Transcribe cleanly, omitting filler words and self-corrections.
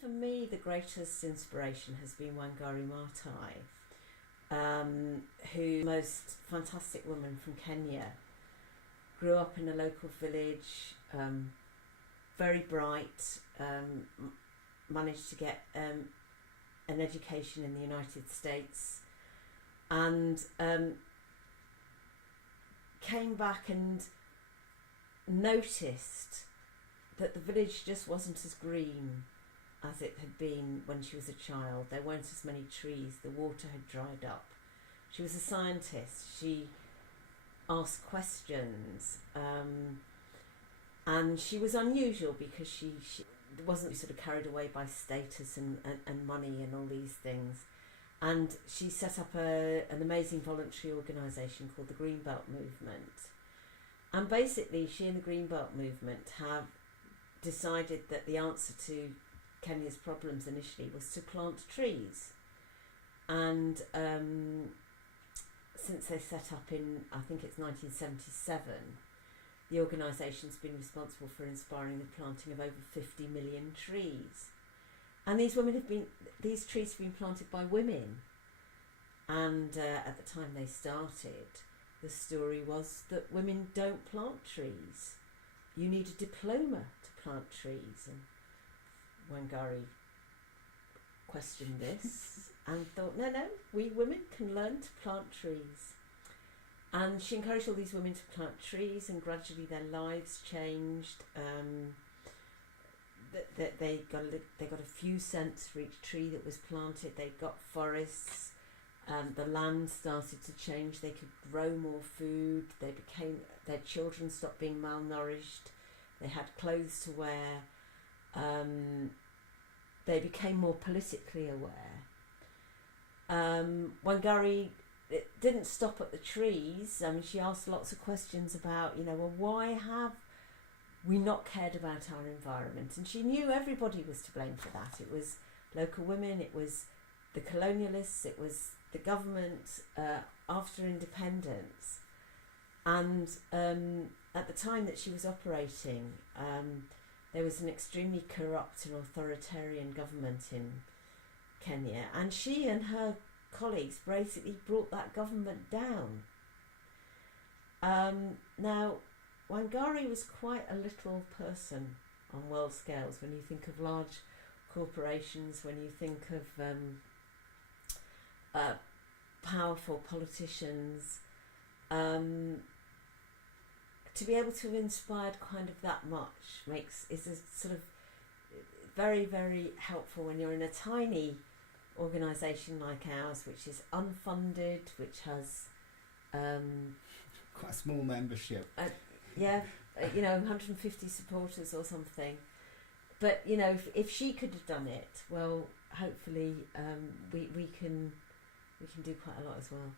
for me, the greatest inspiration has been Wangari Maathai, who's the most fantastic woman from Kenya. Grew up in a local village, very bright, managed to get an education in the United States, and came back and noticed that the village just wasn't as green as it had been when she was a child. There weren't as many trees, the water had dried up. She was a scientist, she asked questions, and she was unusual because she wasn't sort of carried away by status and money and all these things. And she set up an amazing voluntary organisation called the Greenbelt Movement. And basically she and the Greenbelt Movement have decided that the answer to Kenya's problems initially was to plant trees. And since they set up in, I think it's 1977, the organisation's been responsible for inspiring the planting of over 50 million trees. And these trees have been planted by women. And at the time they started, the story was that women don't plant trees. You need a diploma to plant trees. And Wangari questioned this and thought, no, we women can learn to plant trees. And she encouraged all these women to plant trees, and gradually their lives changed. They got a few cents for each tree that was planted. They got forests. The land started to change. They could grow more food. Their children stopped being malnourished. They had clothes to wear. They became more politically aware. Wangari didn't stop at the trees. I mean, she asked lots of questions about, why have we not cared about our environment? And she knew everybody was to blame for that. It was local women, it was the colonialists, it was the government after independence. And at the time that she was operating, there was an extremely corrupt and authoritarian government in Kenya, and she and her colleagues basically brought that government down. Now, Wangari was quite a little person on world scales when you think of large corporations, when you think of powerful politicians. To be able to have inspired kind of that much is a sort of very, very helpful when you're in a tiny organisation like ours, which is unfunded, which has quite a small membership. 150 supporters or something. But if she could have done it, well, hopefully we can do quite a lot as well.